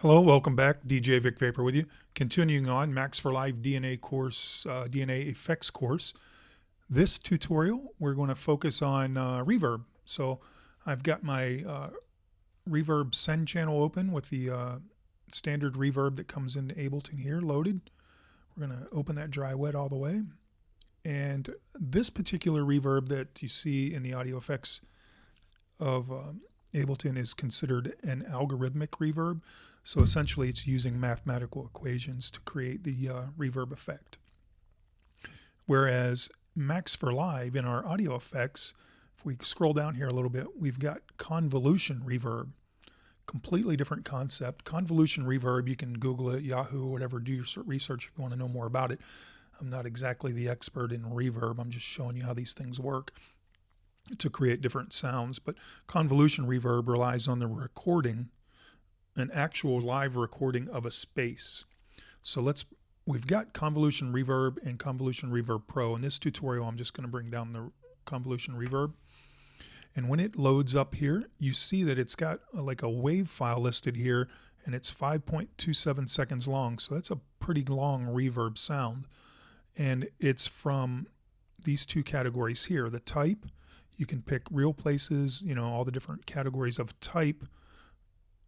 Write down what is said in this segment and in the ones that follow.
Hello, welcome back. DJ Vic Vapor with you. Continuing on Max for Live DNA course, DNA effects course. This tutorial, we're going to focus on reverb. So I've got my reverb send channel open with the standard reverb that comes into Ableton here loaded. We're going to open that dry wet all the way. And this particular reverb that you see in the audio effects of Ableton is considered an algorithmic reverb. So essentially it's using mathematical equations to create the reverb effect. Whereas Max for Live in our audio effects, if we scroll down here a little bit, we've got convolution reverb. Completely different concept. Convolution reverb, you can Google it, Yahoo, whatever, do your research if you want to know more about it. I'm not exactly the expert in reverb. I'm just showing you how these things work to create different sounds. But convolution reverb relies on the recording, an actual live recording of a space. So we've got Convolution Reverb and Convolution Reverb Pro. In this tutorial, I'm just going to bring down the Convolution Reverb. And when it loads up here, you see that it's got like a wave file listed here, and it's 5.27 seconds long. So that's a pretty long reverb sound. And it's from these two categories here. The type, you can pick real places, you know, all the different categories of type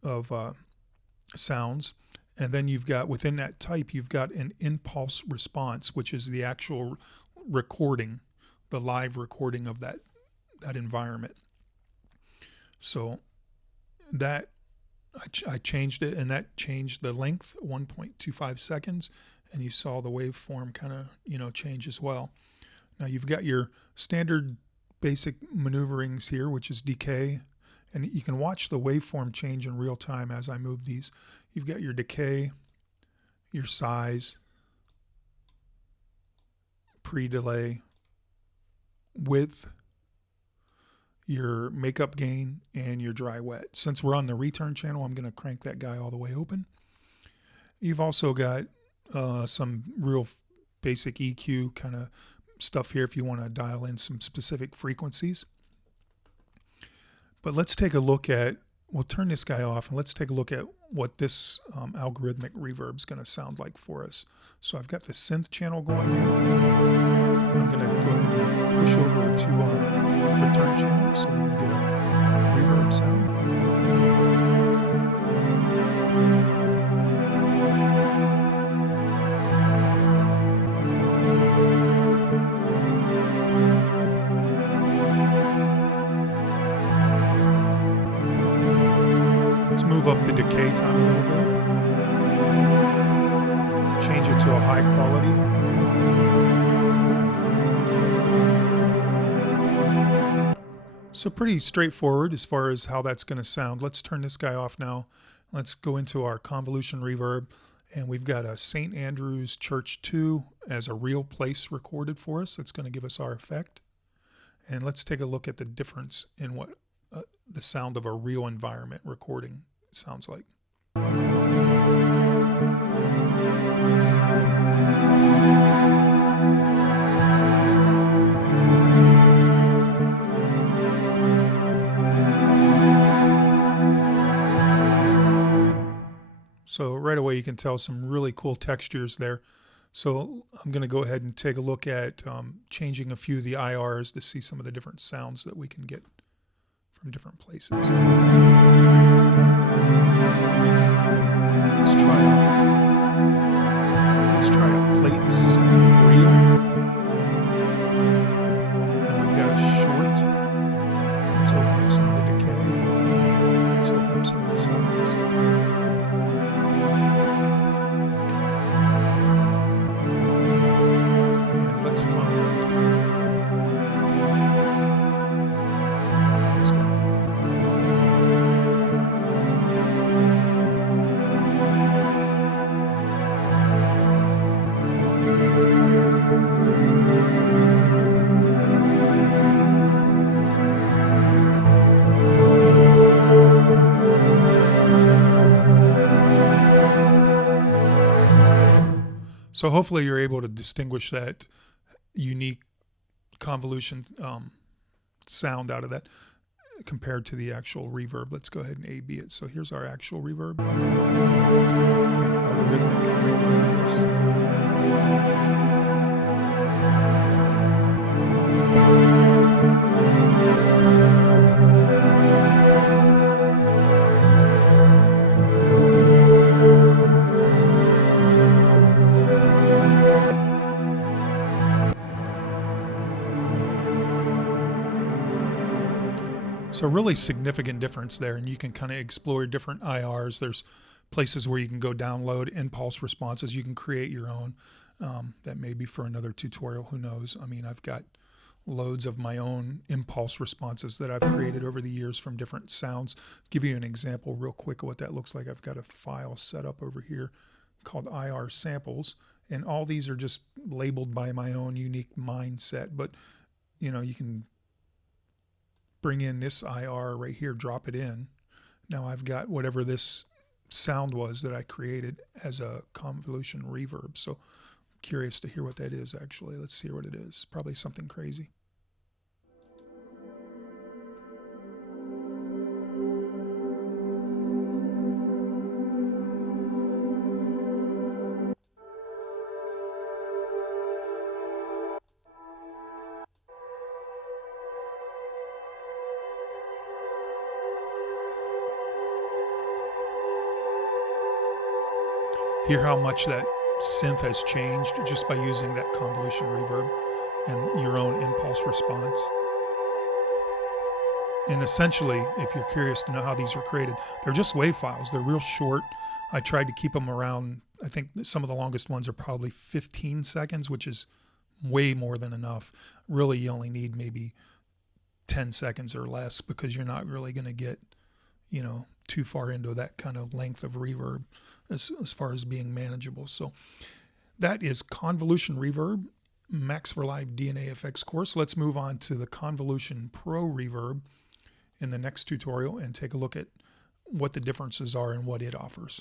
of sounds. And then you've got, within that type, you've got an impulse response, which is the actual recording, the live recording of that environment. So that, I changed it, and that changed the length, 1.25 seconds, and you saw the waveform kind of, you know, change as well. Now you've got your standard basic maneuverings here, which is decay, and you can watch the waveform change in real time as I move these. You've got your decay, your size, pre-delay, width, your makeup gain, and your dry wet. Since we're on the return channel, I'm going to crank that guy all the way open. You've also got some real basic EQ kind of stuff here if you want to dial in some specific frequencies. But let's take a look at, we'll turn this guy off and let's take a look at what this algorithmic reverb is going to sound like for us. So I've got the synth channel going here. I'm going to go ahead and push over to our return channel so we can get a reverb sound. Let's move up the decay time a little bit. Change it to a high quality. So pretty straightforward as far as how that's going to sound. Let's turn this guy off now. Let's go into our convolution reverb, and we've got a St. Andrew's Church 2 as a real place recorded for us. That's going to give us our effect. And let's take a look at the difference in what the sound of a real environment recording sounds like. So right away you can tell some really cool textures there. So I'm going to go ahead and take a look at changing a few of the IRs to see some of the different sounds that we can get from different places. Let's try a plates reel. And we've got a short. Let's open up some of the decay. Let's open up some of the size. And let's find this guy. So hopefully you're able to distinguish that unique convolution sound out of that. compared to the actual reverb. Let's go ahead and A/B it. So here's our actual reverb. Algorithmic So really significant difference there, and you can kind of explore different IRs. There's places where you can go download impulse responses. You can create your own. That may be for another tutorial, who knows. I mean, I've got loads of my own impulse responses that I've created over the years from different sounds. Give you an example real quick of what that looks like. I've got a file set up over here called IR samples, and all these are just labeled by my own unique mindset, but you know, you can bring in this IR right here, drop it in. Now I've got whatever this sound was that I created as a convolution reverb. So I'm curious to hear what that is actually. Let's see what it is. Probably something crazy. Hear how much that synth has changed just by using that convolution reverb and your own impulse response. And essentially, if you're curious to know how these were created, they're just WAV files. They're real short. I tried to keep them around, I think some of the longest ones are probably 15 seconds, which is way more than enough. Really, you only need maybe 10 seconds or less because you're not really going to get, you know, too far into that kind of length of reverb as far as being manageable. So that is Convolution Reverb, Max for Live DNA Effects course. Let's move on to the Convolution Pro Reverb in the next tutorial and take a look at what the differences are and what it offers.